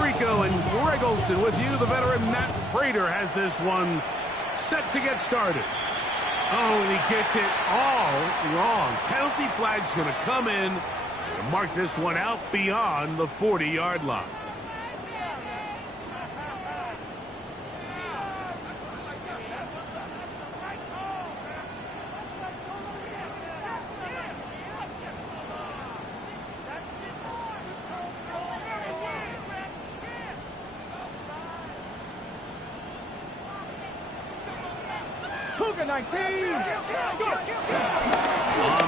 Tirico and Greg Olson with you. The veteran Matt Prater has this one set to get started. Oh, and he gets it all wrong. Penalty flag's going to come in and mark this one out beyond the 40-yard line. Cougar 19. On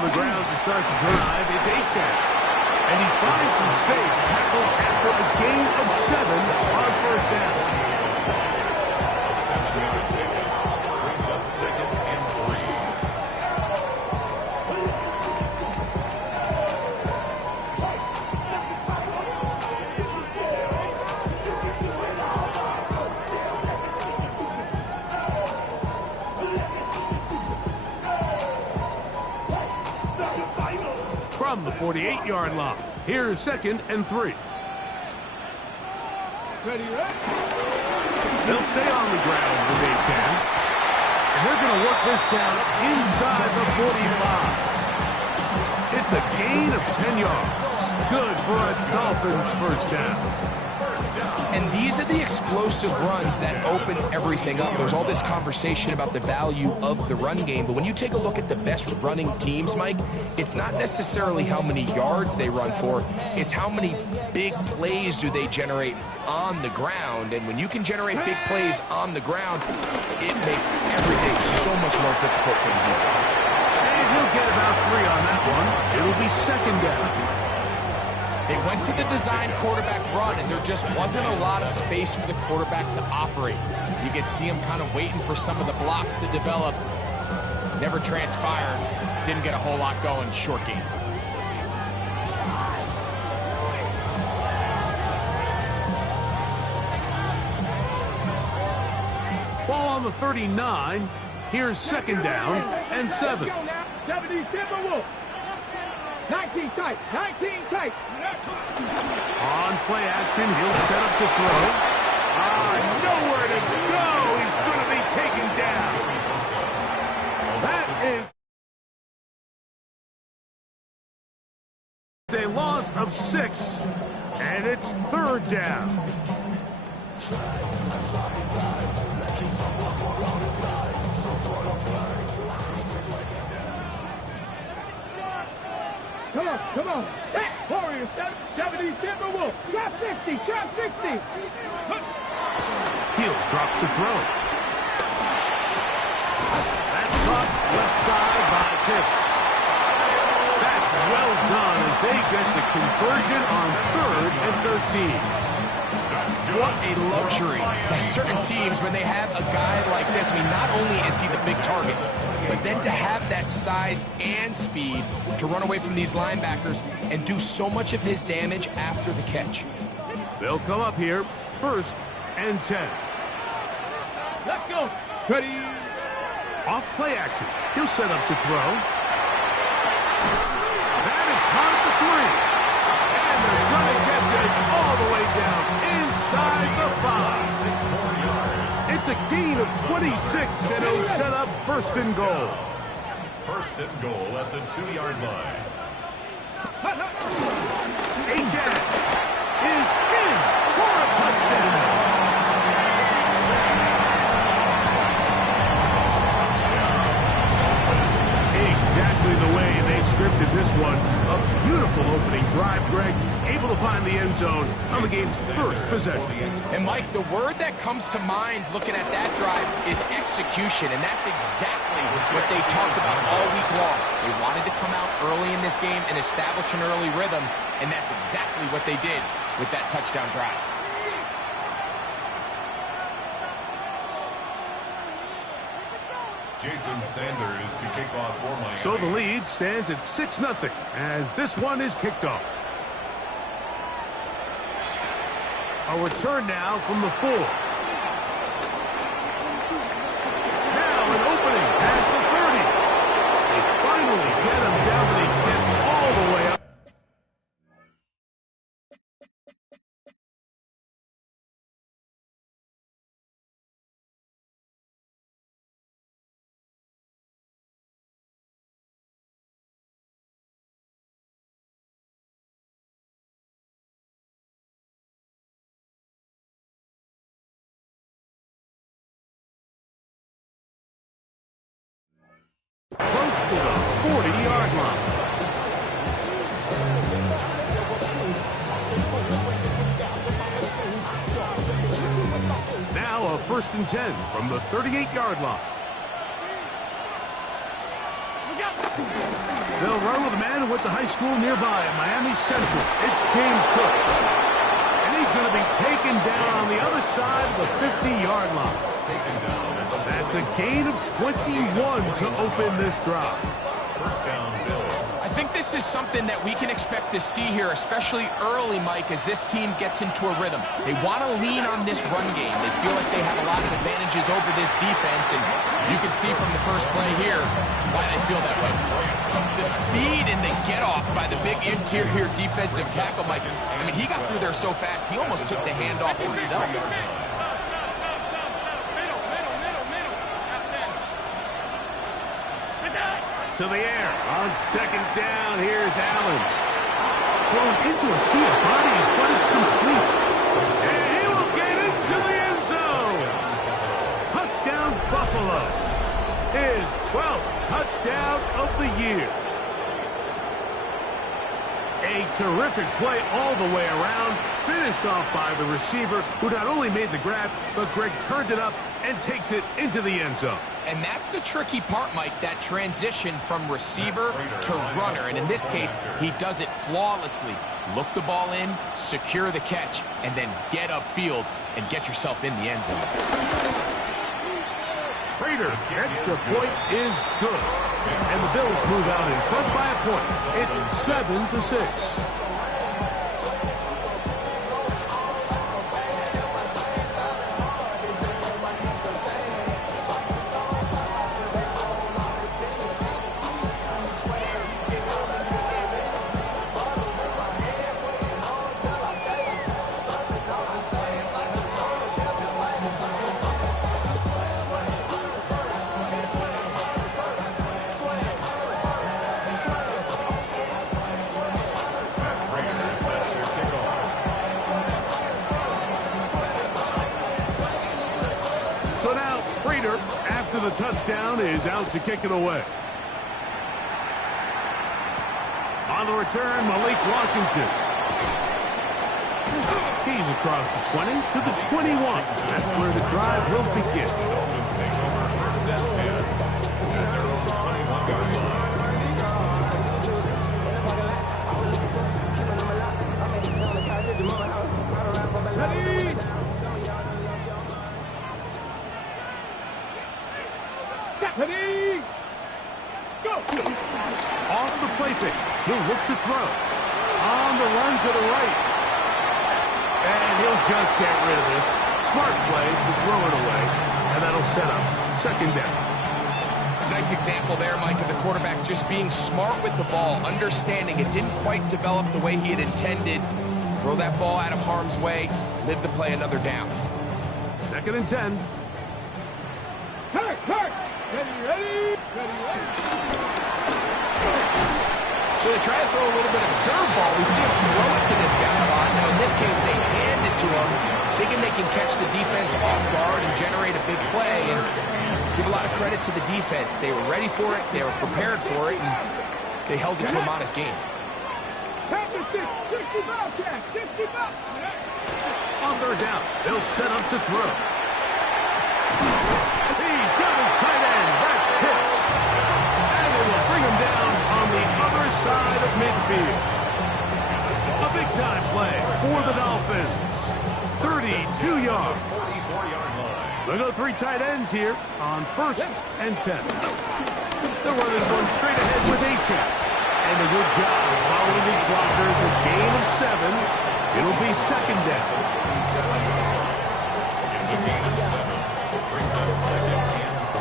the ground to start the drive, it's Alex-Javon. And he finds some space tackled after a gain of 7 on first down. A 7-yard pickup brings up 2nd and 3. From the 48-yard line, here's 2nd and 3. Ready, right? They'll stay on the ground with Alex-Javon. And they're going to work this down inside the 45. It's a gain of 10 yards. Good for us Dolphins first down. And these are the explosive runs that open everything up. There's all this conversation about the value of the run game, but when you take a look at the best running teams, Mike, it's not necessarily how many yards they run for, it's how many big plays do they generate on the ground. And when you can generate big plays on the ground, it makes everything so much more difficult for the defense. And he'll get about 3 on that one. It'll be 2nd down. They went to the design quarterback run, and there just wasn't a lot of space for the quarterback to operate. You could see him kind of waiting for some of the blocks to develop. Never transpired. Didn't get a whole lot going. Short game. Ball on the 39. Here's 2nd down and 7. 70 Timberwolves. 19 tight, 19 tight. On play action, he'll set up to throw. Nowhere to go. He's going to be taken down. That is a loss of 6, and it's 3rd down. Come on. Hey, Warriors, 70 Timberwolves. Drop 60, drop 60. He'll drop to throw. That's caught left side by Pitts. That's well done as they get the conversion on 3rd and 13. What a luxury. Certain teams, when they have a guy like this, I mean, not only is he the big target, but then to have that size and speed to run away from these linebackers and do so much of his damage after the catch. They'll come up here, 1st and 10. Let's go. Ready. Off play action. He'll set up to throw. That is caught at the 3. And they're going to get this all the way down inside the 5. 6 more yards. It's a gain of 26, and it'll set up 1st and goal. 1st and goal at the 2-yard line. Alex-Javon is in for a touchdown. Exactly the way they scripted this one. A beautiful opening drive, Greg. Able to find the end zone on the game's first possession. And Mike, the word that comes to mind looking at that drive is execution, and that's exactly what they talked about all week long. They wanted to come out early in this game and establish an early rhythm, and that's exactly what they did with that touchdown drive. Jason Sanders to kick off for Miami. So the lead stands at 6-0 as this one is kicked off. A return now from the 4. to the 40-yard line. Now a 1st and 10 from the 38-yard line. They'll run with a man who went to high school nearby at Miami Central. It's James Cook. And he's going to be taken down on the other side of the 50-yard line. That's a gain of 21 to open this drive. First down, Bill. I think this is something that we can expect to see here, especially early, Mike, as this team gets into a rhythm. They want to lean on this run game. They feel like they have a lot of advantages over this defense, and you can see from the first play here why they feel that way. The speed and the get-off by the big interior defensive tackle, Mike. I mean, he got through there so fast, he almost took the handoff himself. To the air. On 2nd down, here's Allen. Thrown into a sea of bodies, but it's complete. And he will get into the end zone. Touchdown, Buffalo. His 12th touchdown of the year. A terrific play all the way around. Finished off by the receiver, who not only made the grab, but Greg turned it up and takes it into the end zone. And that's the tricky part, Mike, that transition from receiver to runner. And in this case, he does it flawlessly. Look the ball in, secure the catch, and then get upfield and get yourself in the end zone. Prater, extra point is good. And the Bills move out in front by a point. It's 7-6. So now, Prater, after the touchdown, is out to kick it away. On the return, Malik Washington. He's across the 20 to the 21. That's where the drive will begin. Dolphins take over 1st and 10 at their own 21-yard line. Ready? Ready? Go! Off the play fake. He'll look to throw. On the run to the right. And he'll just get rid of this. Smart play to throw it away. And that'll set up 2nd down. Nice example there, Mike, of the quarterback just being smart with the ball, understanding it didn't quite develop the way he had intended. Throw that ball out of harm's way, live to play another down. 2nd and 10. Hurt! Ready? So they try to throw a little bit of a curveball. We see him throw it to this guy a lot. Now, in this case, they hand it to him, thinking they can catch the defense off guard and generate a big play. And give a lot of credit to the defense. They were ready for it. They were prepared for it. And they held it to a modest game. 65. On 3rd down, they'll set up to throw. He's got his tight end. That's Pitts. And they will bring him down on the other side of midfield. A big-time play for the Dolphins. 32 yards. 44-yard line. They'll go 3 tight ends here on 1st and 10. They'll run this one straight ahead with H-Chat. And a good job of following his blockers. A gain of 7. It'll be 2nd down. It's a gain of 7. Brings up 2nd and 3.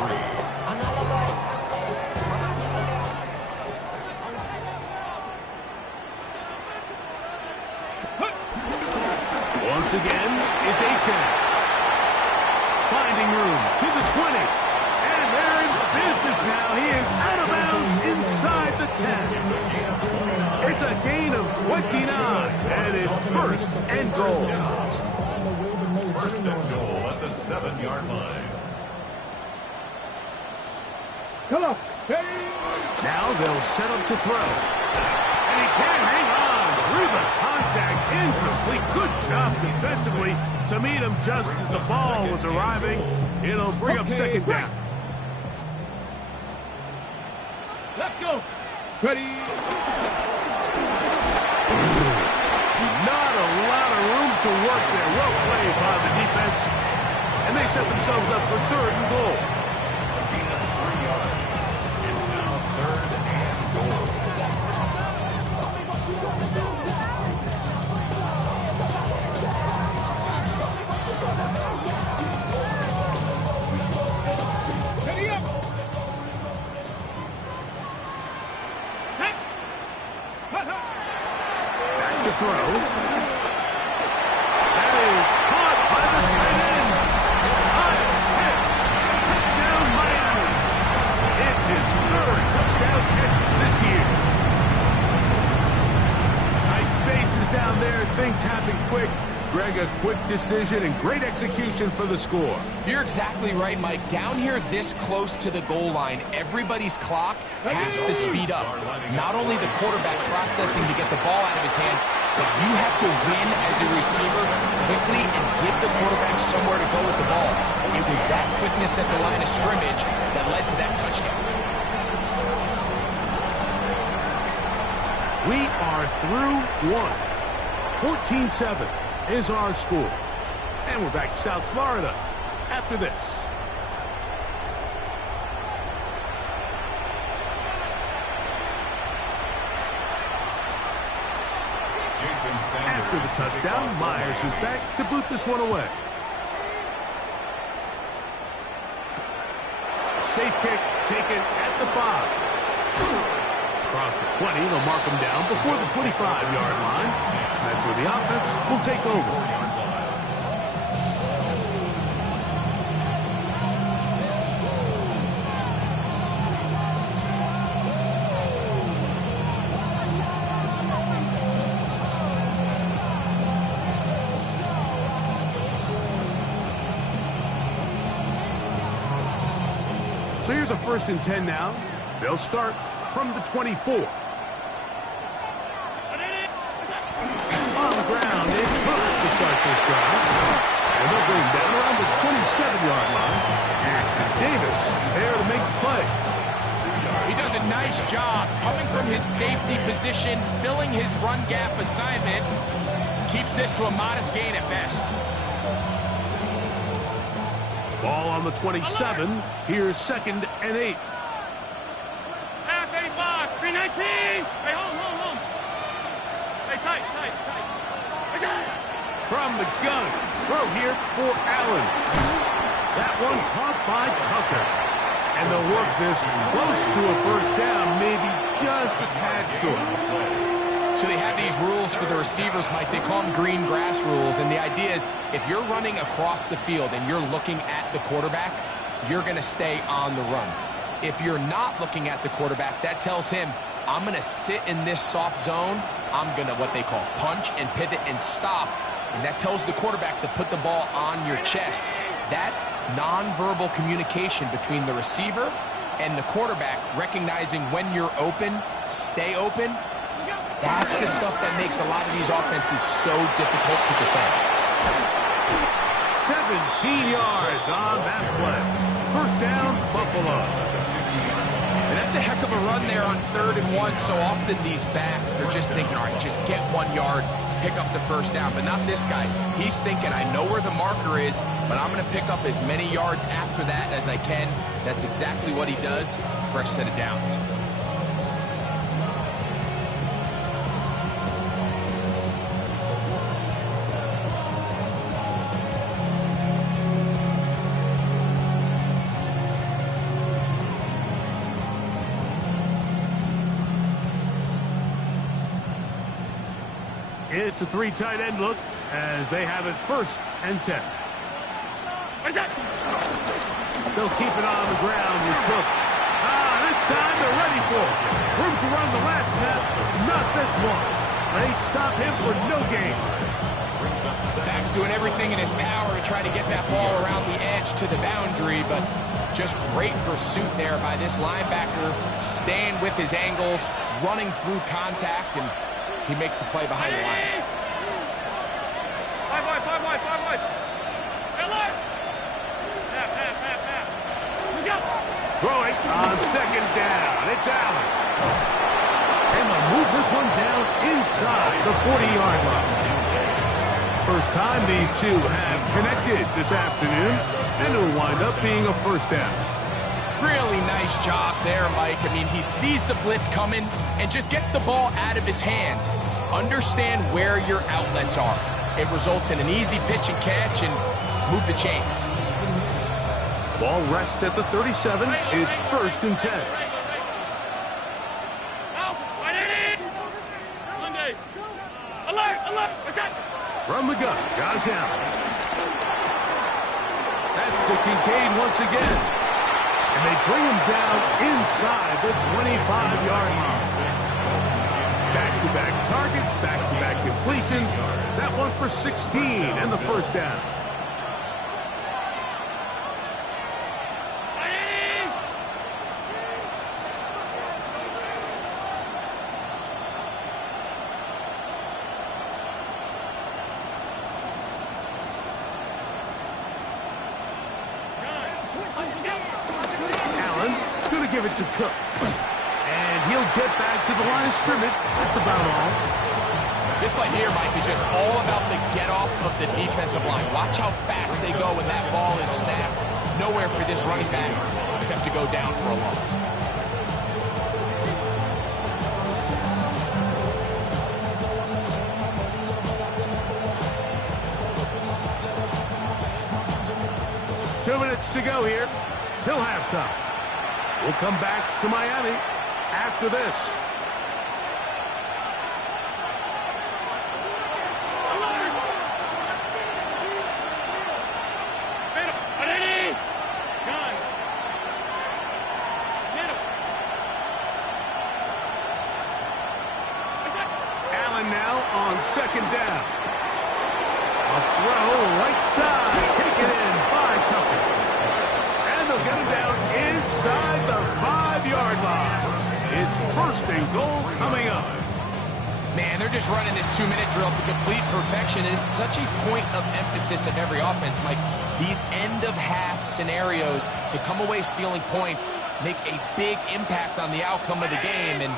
Once again, it's H-Chat. Finding room to the 20. And they're in business now. He is out of bounds inside the 10. It's a gain of 29. And it's 1st and goal. 1st and goal at the 7-yard line. Come on. Now they'll set up to throw. And he can't hang on through the contact. Incomplete. Good job defensively to meet him just as the ball was arriving. It'll bring up second down. Let's go. Ready. Not a lot of room to work there. Well played by the defense. And they set themselves up for 3rd and goal. It's now 3rd and goal. Ready up. Back to throw. That is caught by the tight end. Hot hits. Touchdown Miami. It's his 3rd touchdown catch this year. Tight spaces down there. Things happen quick. Greg, a quick decision and great execution for the score. You're exactly right, Mike. Down here this close to the goal line, everybody's clock has to speed up. Not only the quarterback processing to get the ball out of his hand, but you have to win as a receiver quickly and give the quarterback somewhere to go with the ball. It was that quickness at the line of scrimmage that led to that touchdown. We are through one. 14-7 is our score. And we're back to South Florida after this. After the touchdown, Myers is back to boot this one away. Safe kick taken at the 5. Across the 20, they'll mark him down before the 25-yard line. That's where the offense will take over. So here's a 1st and 10 now. They'll start from the 24. On the ground, it's Cook to start this drive. And they'll bring him down around the 27-yard line. And Davis there to make the play. He does a nice job coming from his safety position, filling his run gap assignment. Keeps this to a modest gain at best. Ball on the 27. Here's 2nd and 8. Half 85, 319. Hey, hold. Hey, tight. From the gun. Throw here for Allen. That one caught by Tucker. And they'll work this close to a 1st down, maybe just a tad short. So they have these rules for the receivers, Mike. They call them green grass rules. And the idea is if you're running across the field and you're looking at the quarterback, you're going to stay on the run. If you're not looking at the quarterback, that tells him, I'm going to sit in this soft zone. I'm going to, what they call, punch and pivot and stop. And that tells the quarterback to put the ball on your chest. That nonverbal communication between the receiver and the quarterback, recognizing when you're open, stay open, that's the stuff that makes a lot of these offenses so difficult to defend. 17 yards on that play. 1st down, Buffalo. And that's a heck of a run there on 3rd and 1. So often these backs, they're just thinking, all right, just get 1 yard, pick up the 1st down. But not this guy. He's thinking, I know where the marker is, but I'm going to pick up as many yards after that as I can. That's exactly what he does. Fresh set of downs. It's a 3 tight end look as they have it 1st and 10. They'll keep it on the ground with Cook. This time they're ready for it. Room to run the last snap. Not this one. They stop him for no gain. Backs doing everything in his power to try to get that ball around the edge to the boundary, but just great pursuit there by this linebacker, staying with his angles, running through contact, and he makes the play behind the line. Five wide. Throwing on second down. It's Allen. And they'll move this one down inside the 40-yard line. First time these two have connected this afternoon, and it'll wind up being a first down. Really nice job there, Mike. I mean, he sees the blitz coming and just gets the ball out of his hands. Understand where your outlets are. It results in an easy pitch and catch and move the chains. Ball rests at the 37. It's 1st and 10. From the gun, Josh Allen. That's to Kincaid once again. And they bring him down inside the 25-yard line. Back-to-back targets, back-to-back completions. That one for 16 and the first down. Give it to Cook. And he'll get back to the line of scrimmage. That's about all. This play here, Mike, is just all about the get-off of the defensive line. Watch how fast they go when that ball is snapped. Nowhere for this running back except to go down for a loss. Two minutes to go here till halftime. We'll come back to Miami after this. Allen now on second down. A throw right side. Taken in by Tucker. And they'll get him down inside the 5-yard line. It's 1st and goal coming up. Man, they're just running this 2-minute drill to complete perfection. It is such a point of emphasis of every offense, Mike. These end-of-half scenarios to come away stealing points make a big impact on the outcome of the game, and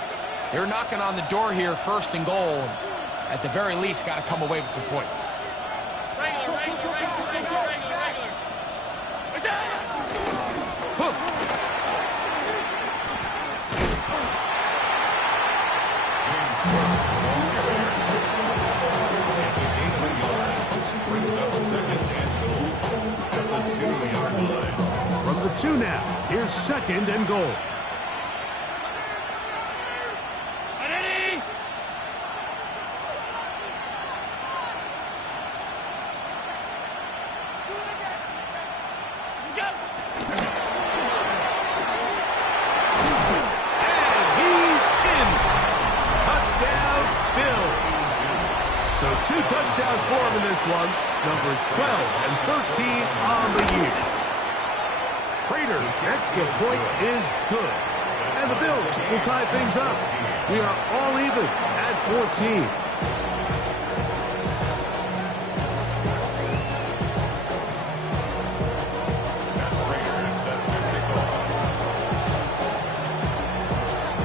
they're knocking on the door here, 1st and goal. At the very least, got to come away with some points. From the 2 now, here's 2nd and goal. So 2 touchdowns for him in this one. Numbers 12 and 13 on the year. Prater's extra point is good. And the Bills will tie things up. We are all even at 14.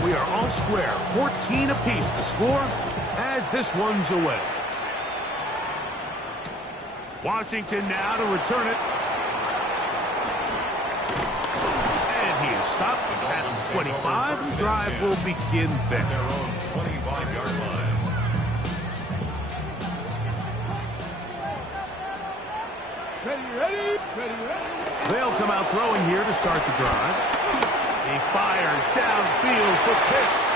We are all square, 14 apiece the score as this one's away. Washington now to return it. And he is stopped at the 25. The drive will begin there. Their own 25-yard line. Ready. They'll come out throwing here to start the drive. He fires downfield for Pitts.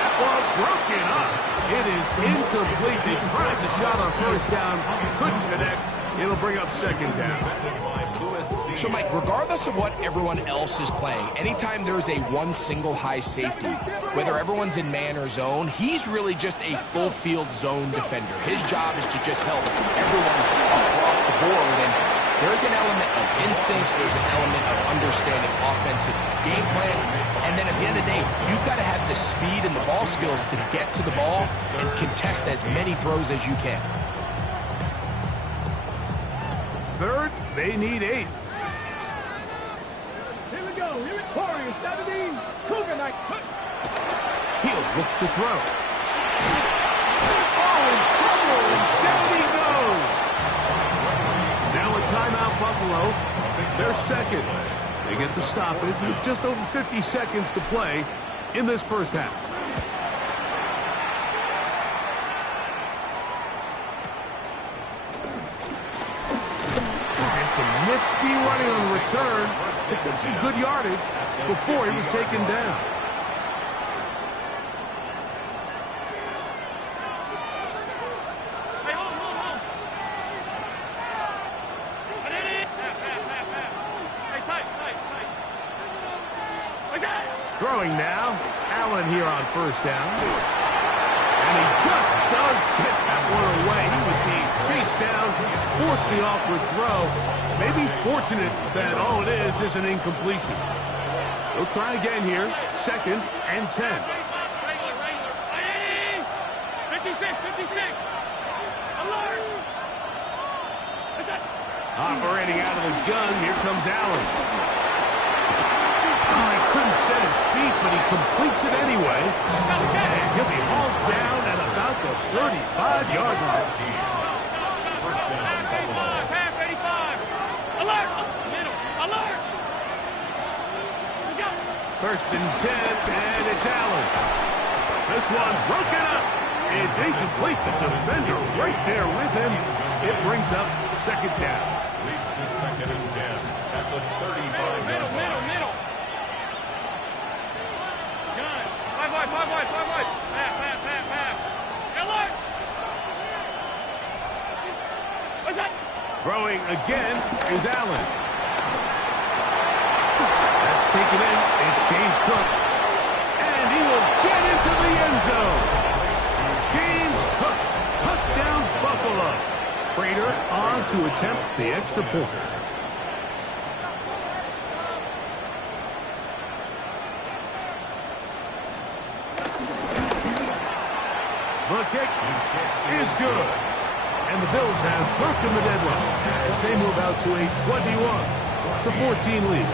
That ball broken up. It is incomplete. They tried the shot on 1st down. Couldn't connect. It'll bring up 2nd down. So, Mike, regardless of what everyone else is playing, anytime there's a one single high safety, whether everyone's in man or zone, he's really just a full field zone defender. His job is to just help everyone the board, and there's an element of instincts, there's an element of understanding offensive game plan, and then at the end of the day, you've got to have the speed and the ball skills to get to the ball and contest as many throws as you can. Third, they need 8. Here we go. Here it Warriors 17. Juggernaut. He'll look to throw. Oh, in trouble, and down he goes. Now a timeout, Buffalo. They're second. They get the stoppage with just over 50 seconds to play in this first half. And some nifty running on the return. Picked up some good yardage before he was taken down. Throwing now. Allen here on first down. And he just does get that one away. He was being chased down, forced the awkward throw. Maybe he's fortunate that all it is an incompletion. They'll try again here. Second and 10. 56, 56. Alert! Operating out of the gun, here comes Allen. Oh, he couldn't set his feet, but he completes it anyway. And he'll be hauled down at about the 35-yard line. First down, Buffalo. Half 85. Alert! Middle. Alert! First and 10, and it's Allen. This one broken up. It's incomplete. The defender right there with him. It brings up second down. Leads to second and 10 at the 35-yard line. Middle. Gun. Five wide. Half. Alert! What's that? Throwing again is Allen. That's taken in. It's James Cook. And he will get into the end zone. James Cook. Touchdown, Buffalo. Prater on to attempt the extra point. The kick is good. And the Bills have broken the deadline as they move out to a 21-14 lead.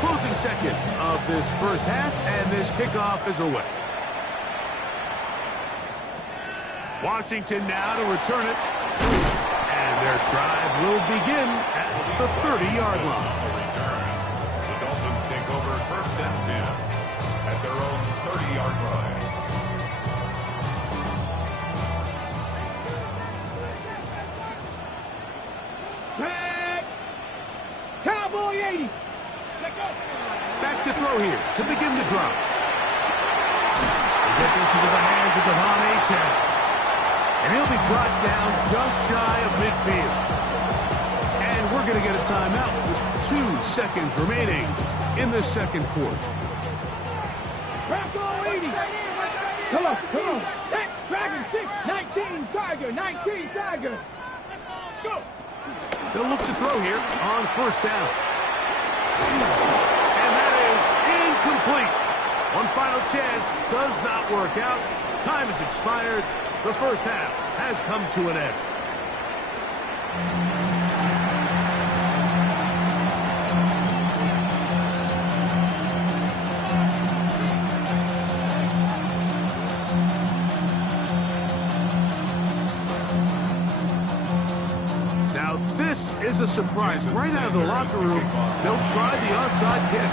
Closing second of this first half, and this kickoff is away. Washington now to return it. And their drive will begin at the 30-yard line. The Dolphins take over first and 10 at their own 30-yard line. Back. Cowboy 80. Back to throw here to begin the drive. They get this into the hands of Javon. And he'll be brought down just shy of midfield. And we're going to get a timeout with 2 seconds remaining in the second quarter. Bronco 80. Come on. Hey, Dragon 6, 19, Tiger, 19, Tiger. Let's go. They'll look to throw here on first down. And that is incomplete. One final chance does not work out. Time has expired. The first half has come to an end. Now this is a surprise. Right out of the locker room, they'll try the onside kick.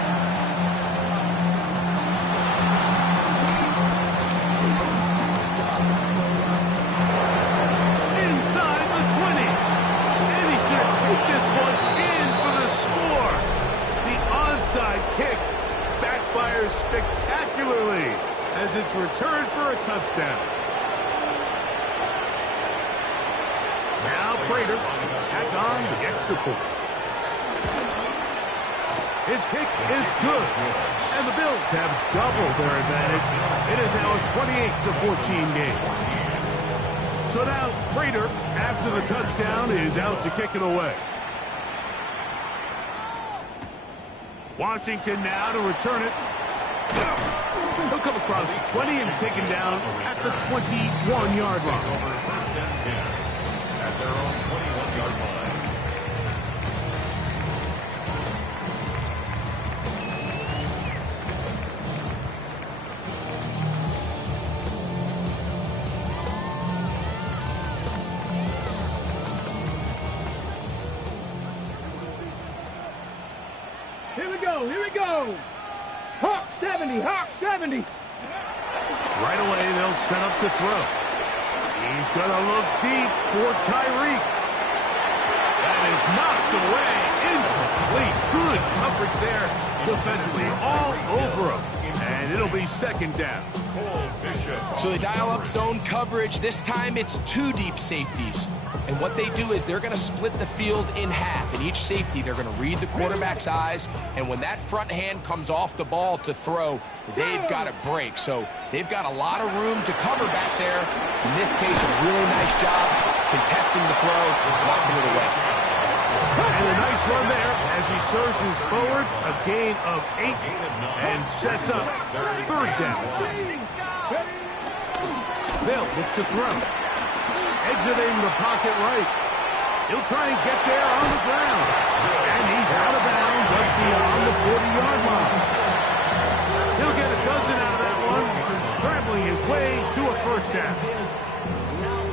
Spectacularly as it's returned for a touchdown. Now Prater tack on the extra point. His kick is good, and the Bills have doubled their advantage. It is now a 28-14 game. So now Prater, after the touchdown, is out to kick it away. Washington now to return it. He'll come across the 20 and taken down at the 21-yard line. Over first and 10 at their own 21-yard line. Here we go. Hawk 70, Hawk 70. Right away, they'll set up to throw. He's going to look deep for Tyreek. That is knocked away. Incomplete. Good coverage there defensively all over him. And it'll be second down. So they dial up zone coverage. This time it's 2 deep safeties. And what they do is they're going to split the field in half. In each safety, they're going to read the quarterback's eyes. And when that front hand comes off the ball to throw, they've got to break. So they've got a lot of room to cover back there. In this case, a really nice job contesting the throw, knocking it away. And a nice run there as he surges forward. A gain of 8 and sets up third down. They'll look to throw. Exiting the pocket right. He'll try and get there on the ground. And he's out of bounds up beyond the 40-yard line. He'll get a dozen out of that one, scrambling his way to a first down.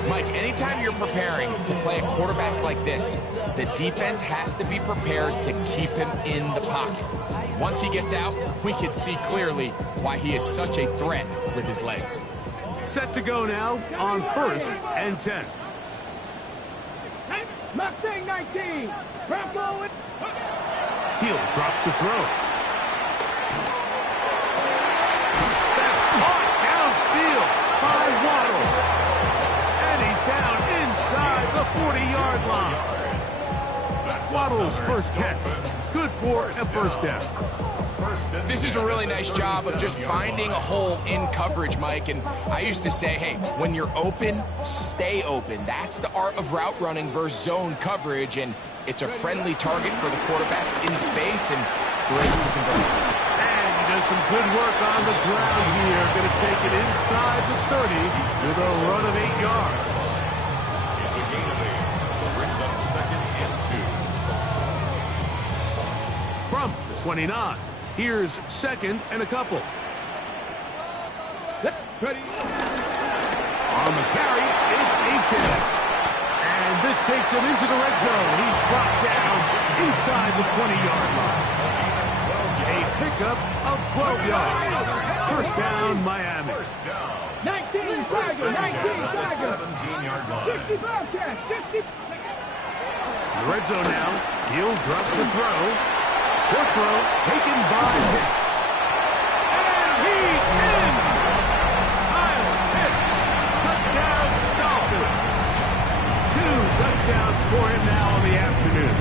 Mike, anytime you're preparing to play a quarterback like this, the defense has to be prepared to keep him in the pocket. Once he gets out, we can see clearly why he is such a threat with his legs. Set to go now on first and 10. Mustang 19. Bronco. He'll drop to throw. That's caught downfield by Waddle. And he's down inside the 40-yard line. Waddle's first catch. Good for a first down. This is a really nice job of just finding a hole in coverage, Mike. And I used to say, hey, when you're open, stay open. That's the art of route running versus zone coverage. And it's a friendly target for the quarterback in space, and great to convert. And he does some good work on the ground here. Going to take it inside the 30 with a run of 8 yards. It's a gain of 8. Brings up second and 2. From the 29. Here's second and a couple. Ready. On the carry, it's H.M. And this takes him into the red zone. He's brought down inside the 20-yard line. A pickup of 12 yards. First down, Miami. 19 Tiger, 19 Tiger. 17-yard line. 60 Bobcat, 60. The red zone now. He'll drop to throw. Short throw taken by Hicks. And he's in! Kyle Hicks. Touchdown Dolphins. 2 touchdowns for him now on the afternoon.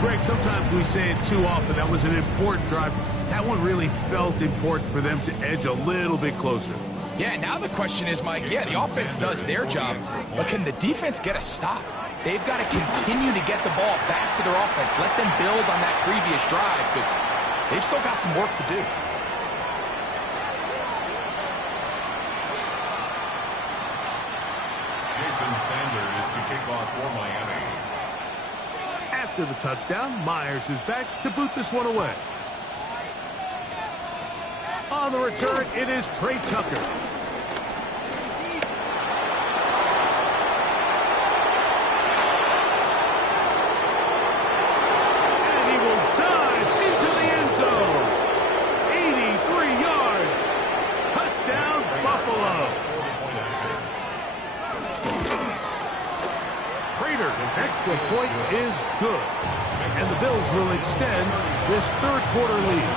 Greg, sometimes we say it too often. That was an important drive. That one really felt important for them to edge a little bit closer. Yeah, now the question is, Mike, yeah, the offense does their job, but can the defense get a stop? They've got to continue to get the ball back to their offense. Let them build on that previous drive because they've still got some work to do. Jason Sanders to kick off for Miami. After the touchdown, Myers is back to boot this one away. On the return, it is Trey Tucker. Extra point is good. And the Bills will extend this third quarter lead.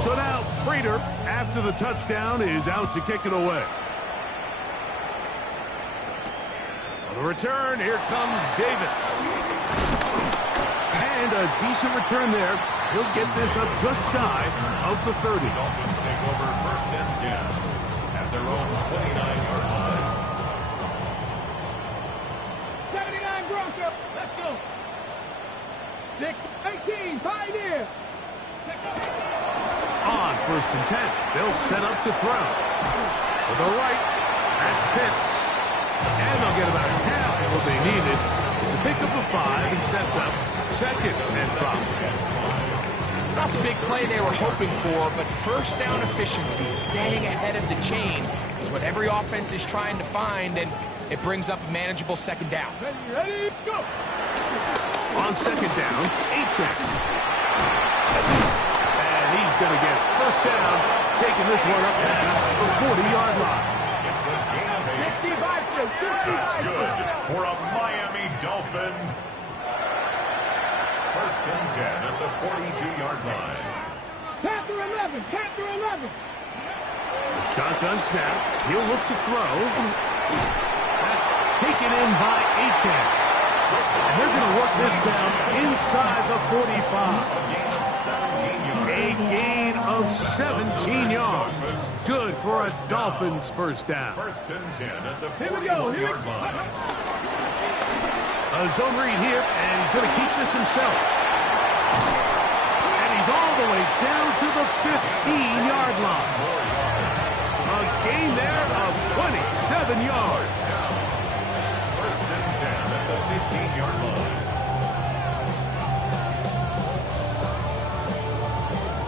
So now Prater, after the touchdown, is out to kick it away. On the return, here comes Davis. decent return there. He'll get this up just shy of the 30. Dolphins take over 1st and 10 at their own 29-yard line. 79 Broncos. Let's go. 6-18 Pioneer. On 1st and 10, they'll set up to throw. To the right, that's Pitts. And they'll get about half of what they needed. It's a pickup of 5 and sets up 2nd and 5. It's not the big play they were hoping for, but first down efficiency, staying ahead of the chains, is what every offense is trying to find, and it brings up a manageable 2nd down. Ready, go. On 2nd down, H-check. And he's going to get 1st down, taking this one up past the 40-yard line. It's a gain of 8. That's good for a Miami Dolphin. 1st and 10 at the 42-yard line. Panther 11. Panther 11. The shotgun snap. He'll look to throw. That's taken in by H-check. And they're going to work this down inside the 45. A gain of 17 yards. Good for a Dolphins 1st down. 1st and 10 at the Here we go. 41-yard line. A zone read here, and he's going to keep this himself. And he's all the way down to the 15-yard line. A gain there of 27 yards. 1st and 10 at the 15-yard line.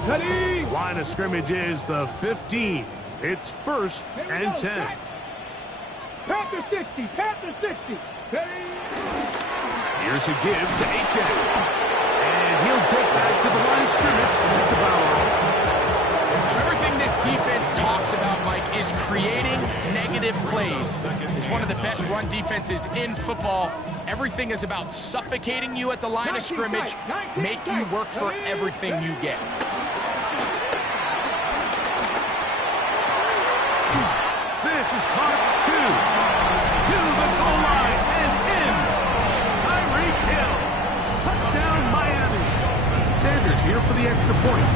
Ready. Line of scrimmage is the 15. It's 1st and 10. Panther 60. Panther 60. Ready. Here's a give to H.A. And he'll get back to the line of scrimmage. That's about all. So everything this defense talks about, Mike, is creating negative plays. It's one of the best run defenses in football. Everything is about suffocating you at the line of scrimmage, make you work for everything you get. This is caught 2. To the goal line and in. Tyreek Hill. Touchdown, Miami. Sanders here for the extra point.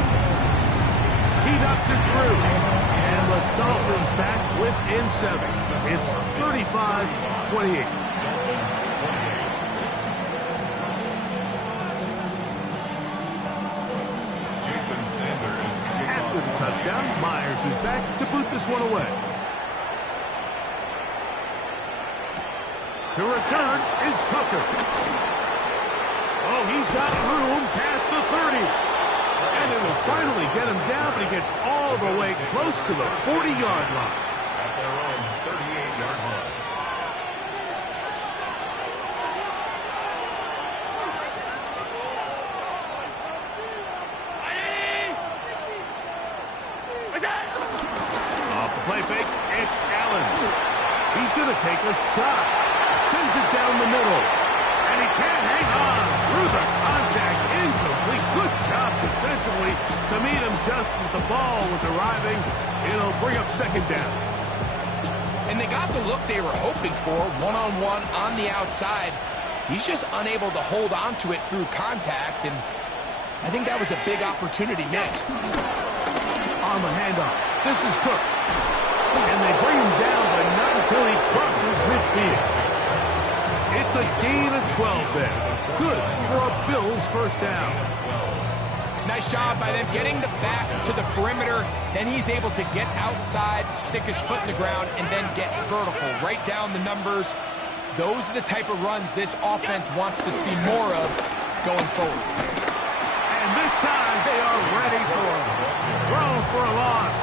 He knocks it through. And the Dolphins back within 7. It's 35-28. Jason Sanders. After the touchdown, Myers is back to boot this one away. To return is Tucker. Oh, he's got room past the 30. And it will finally get him down, but he gets all the way close to the 40-yard line. At their own 38-yard line. Off the play fake, it's Allen. He's going to take a shot. Sends it down the middle. And he can't hang on through the contact. Incomplete. Good job defensively to meet him just as the ball was arriving. It'll bring up 2nd down. And they got the look they were hoping for, one-on-one on the outside. He's just unable to hold on to it through contact, and I think that was a big opportunity missed. On the handoff, this is Cook. And they bring him down, but not until he crosses midfield. It's a gain of 12 there. Good for a Bills 1st down. Nice job by them getting the back to the perimeter. Then he's able to get outside, stick his foot in the ground, and then get vertical. Right down the numbers. Those are the type of runs this offense wants to see more of going forward. And this time they are ready for him. Thrown for a loss.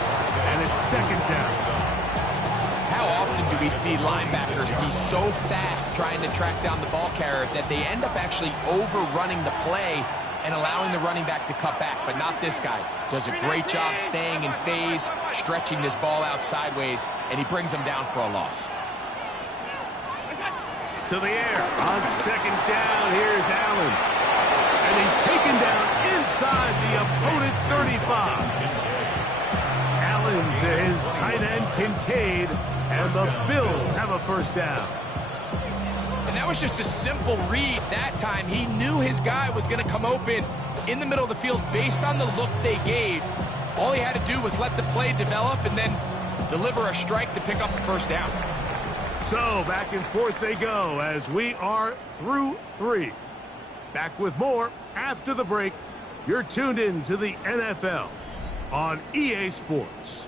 And it's 2nd down. How often do we see linebackers be so fast trying to track down the ball carrier that they end up actually overrunning the play and allowing the running back to cut back? But not this guy. Does a great job staying in phase, stretching this ball out sideways, and he brings him down for a loss. To the air. On 2nd down, here's Allen. And he's taken down inside the opponent's 35. Allen to his tight end, Kincaid. And the Bills have a 1st down. And that was just a simple read that time. He knew his guy was going to come open in the middle of the field based on the look they gave. All he had to do was let the play develop and then deliver a strike to pick up the first down. So back and forth they go as we are through 3. Back with more after the break. You're tuned in to the NFL on EA Sports.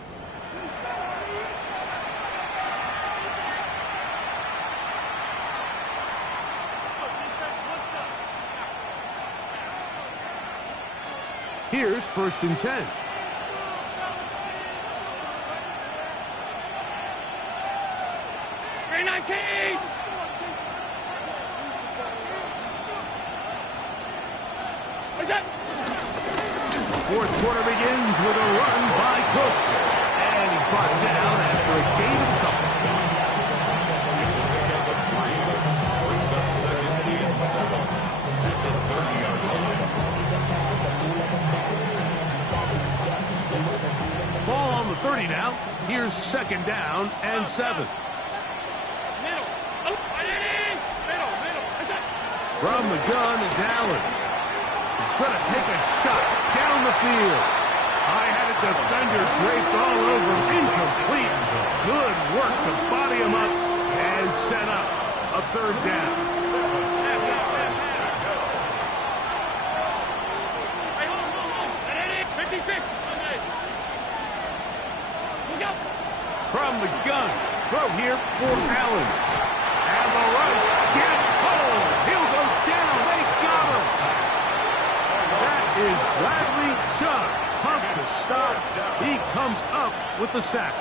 Here's 1st and 10. Fourth quarter begins with a run by Cook. And he's brought down after a gain of a couple. It's a pickup of 3. Brings up 2nd and 7 at the 30-yard line. Ball on the 30 now. Here's 2nd down and 7. From the gun, it's Allen. He's going to take a shot down the field. I had a defender draped all over him. Incomplete. Good work to body him up and set up a 3rd down. From the gun, throw here for Allen. And the rush gets home. He'll go down. They got him. That is Bradley Chubb. Tough to stop. He comes up with the sack.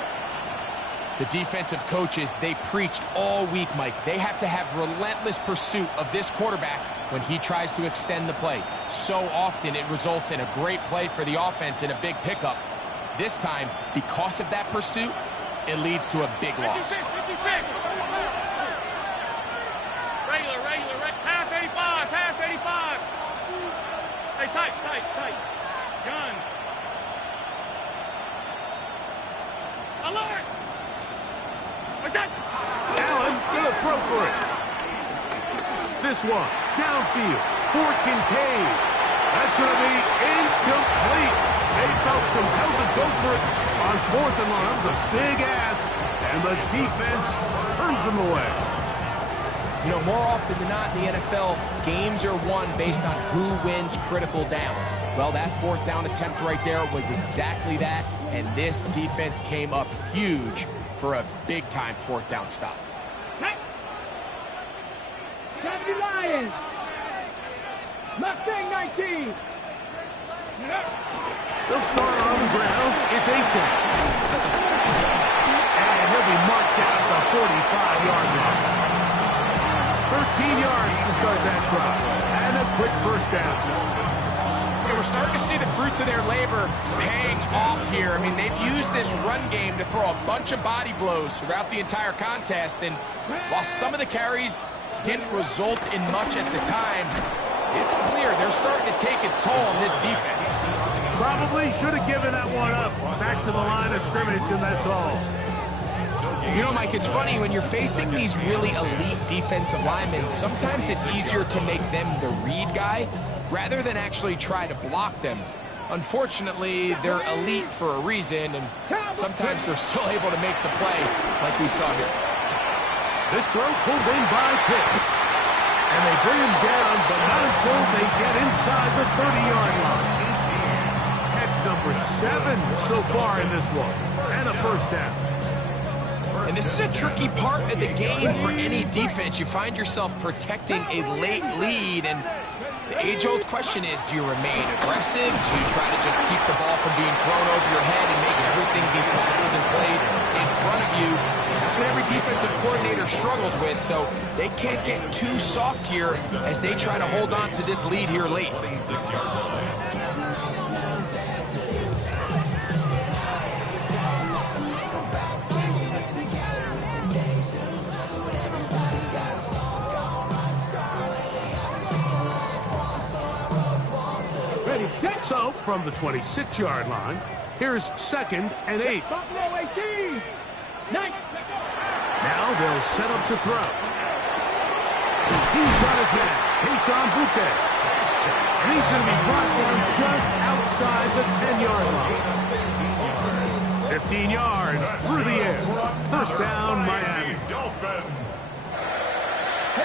The defensive coaches, they preached all week, Mike. They have to have relentless pursuit of this quarterback when he tries to extend the play. So often it results in a great play for the offense and a big pickup. This time, because of that pursuit, it leads to a big loss. 56. Regular. Half 85. Hey, tight. Gun. Alert! What's that? Allen gonna throw for it. This one, downfield, for Kincaid. That's gonna be incomplete. They felt compelled to go for it on 4th and long. That was a big ask, and the defense turns them away. You know, more often than not in the NFL, games are won based on who wins critical downs. Well, that 4th down attempt right there was exactly that, and this defense came up huge for a big-time 4th down stop. Deputy Lions. Mustang 19. They'll start on the ground. It's A-10. And he'll be marked down at the 45-yard line. 13 yards to start that drive. And a quick 1st down. Yeah, we're starting to see the fruits of their labor paying off here. I mean, they've used this run game to throw a bunch of body blows throughout the entire contest. And while some of the carries didn't result in much at the time, it's clear they're starting to take its toll on this defense. Probably should have given that one up. Back to the line of scrimmage, and that's all. You know, Mike, it's funny, when you're facing these really elite defensive linemen, sometimes it's easier to make them the read guy rather than actually try to block them. Unfortunately, they're elite for a reason, and sometimes they're still able to make the play like we saw here. This throw pulled in by Pitts. And they bring him down, but not until they get inside the 30-yard line. Catch number 7 so far in this one. And a 1st down. And this is a tricky part of the game for any defense. You find yourself protecting a late lead, and the age-old question is, do you remain aggressive? Do you try to just keep the ball from being thrown over your head and make everything be tackled and played in front of you? That's what every defensive coordinator struggles with, so they can't get too soft here as they try to hold on to this lead here late. 26-yard line. So, from the 26-yard line, here's 2nd and 8. Buffalo 18. Nice. Now they'll set up to throw. He's got his man, Keishawn Butte. And he's going to be brought down just outside the 10-yard line. 15 yards through the air. First down, Miami. Here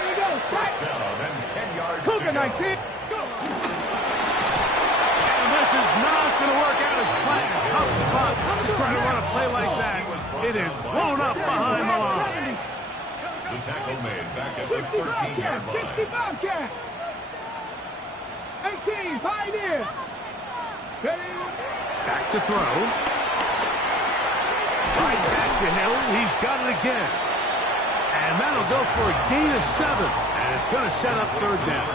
we go. First down and 10 yards Cougar to go. 19. Go. And this is not going to work out as planned. Tough spot to try to run a play like that. It is blown up behind the line. The tackle made back at the 13-yard line. 55 cat. 18, Pioneer. Ready? Back to throw. Right back to Hill. He's got it again. And that'll go for a gain of 7. And it's going to set up third down.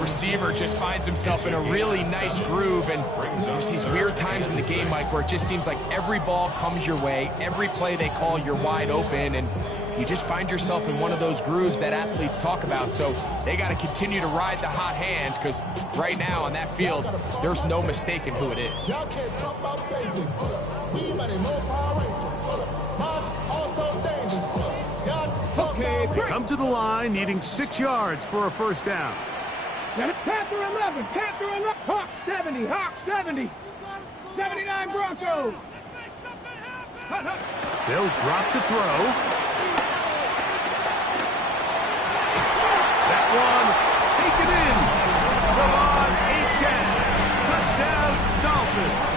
Receiver just finds himself in a really nice groove, and there's these weird times in the game, Mike, where it just seems like every ball comes your way, every play they call, you're wide open, and you just find yourself in one of those grooves that athletes talk about. So they got to continue to ride the hot hand, because right now on that field, there's no mistaking who it is. Okay, Come to the line, needing 6 yards for a first down. Panther 11, Panther 11. Hawk 70, Hawk 70. 79 Broncos. Hill drops a throw. That one, taken in. Ravon H.S. Touchdown, Dolphins.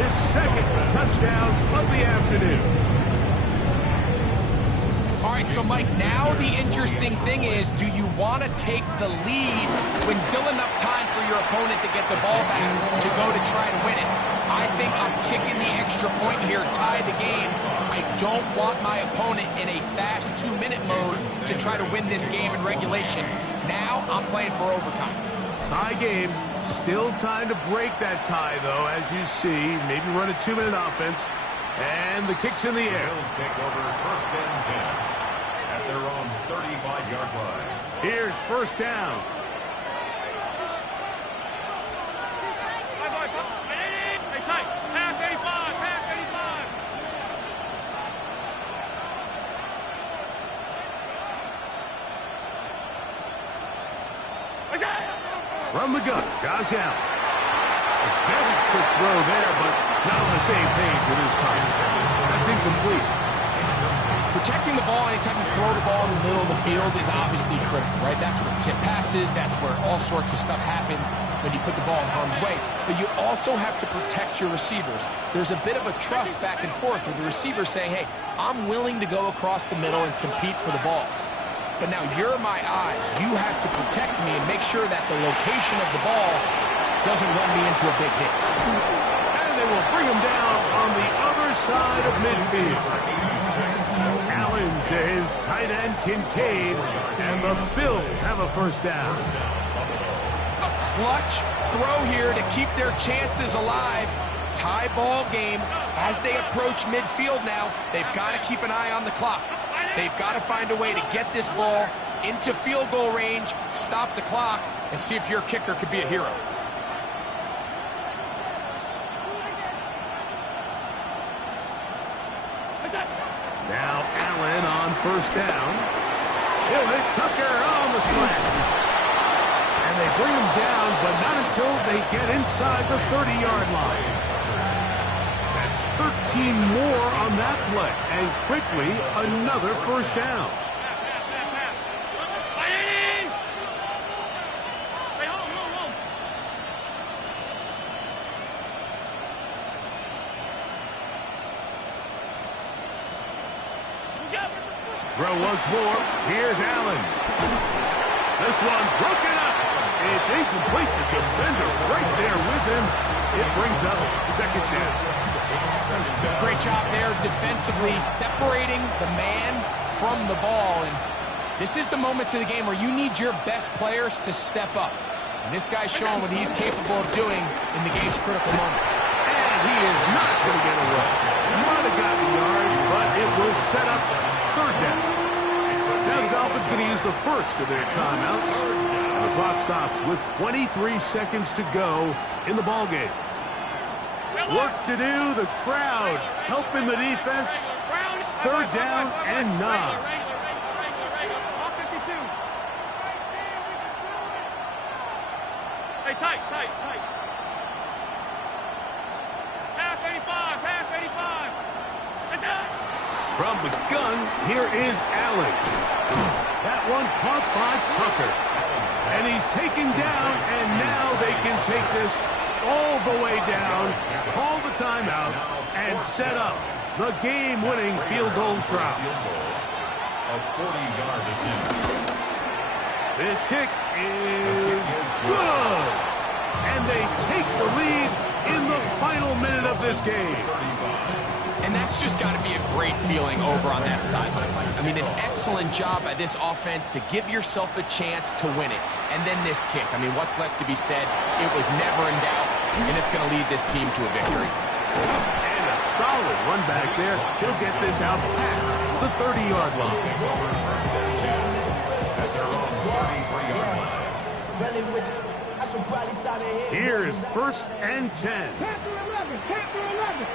His second touchdown of the afternoon. All right, so Mike, now the interesting thing is, do you want to take the lead when still enough time for your opponent to get the ball back to go to try to win it? I think I'm kicking the extra point here, tie the game. I don't want my opponent in a fast 2-minute mode to try to win this game in regulation. Now I'm playing for overtime. Tie game. Still time to break that tie, though, as you see. Maybe run a 2-minute offense. And the kick's in the air. Bills take over first and 10 at their own 35-yard line. Here's first down. From the gun, Josh Allen. A very quick throw there, but not on the same page with his time. That's incomplete. Protecting the ball anytime you throw the ball in the middle of the field is obviously critical, right? That's where tip passes, that's where all sorts of stuff happens when you put the ball in harm's way. But you also have to protect your receivers. There's a bit of a trust back and forth with the receiver saying, hey, I'm willing to go across the middle and compete for the ball. But now you're my eyes. You have to protect me and make sure that the location of the ball doesn't run me into a big hit. And they will bring him down on the other side of midfield. Allen to his tight end, Kincaid, and the Bills have a first down. A clutch throw here to keep their chances alive. Tie ball game. As they approach midfield now, they've got to keep an eye on the clock. They've got to find a way to get this ball into field goal range, stop the clock, and see if your kicker could be a hero. Now Allen on first down. He'll hit Tucker on the slant. And they bring him down, but not until they get inside the 30-yard line. That's 13 more on that play. And quickly, another first down. Throw once more. Here's Allen. This one broken up. It's incomplete. The defender right there with him. It brings up second down. Great job there defensively, separating the man from the ball. And this is the moments of the game where you need your best players to step up. And this guy's showing what he's capable of doing in the game's critical moment. And he is not going to get away. Might have gotten the yard, but it will set up third down. Now the Dolphins going to use the first of their timeouts. And the clock stops with 23 seconds to go in the ballgame. Work to do, the crowd helping the defense. Third down and 9. Hey, tight. Half 85, half 85. That's it. From the gun, here is Alex. That one caught by Tucker. And he's taken down, and now they can take this all the way down, call the timeout, and set up the game-winning field goal try. A 40-yard attempt. This kick is good. And they take the lead in the final minute of this game. And that's just got to be a great feeling over on that sideline, Mike. I mean, an excellent job by this offense to give yourself a chance to win it. And then this kick. I mean, what's left to be said? It was never in doubt, and it's going to lead this team to a victory. And a solid run back there. He'll get this out past the 30-yard line. At their own 33-yard line. Here's 1st and 10. Panther 11, Panther 11.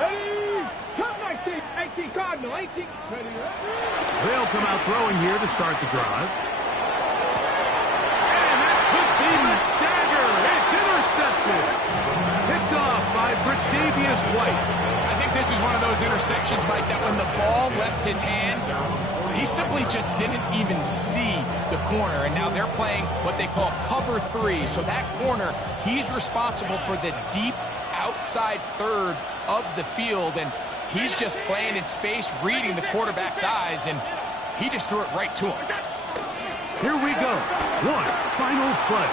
Ready. Come 19, 18 Cardinal, 18. Ready. They'll come out throwing here to start the drive. And that could be the dagger. It's intercepted. Picked off by Tre'Davious White. I think this is one of those interceptions, Mike, that when the ball left his hand, he simply just didn't even see the corner. And now they're playing what they call cover 3. So that corner, he's responsible for the deep outside third of the field. And he's just playing in space, reading the quarterback's eyes, and he just threw it right to him. Here we go. One final play.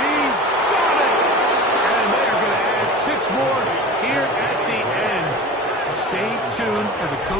He's got it! And they're going to add 6 more here at the end. Stay tuned for the coach.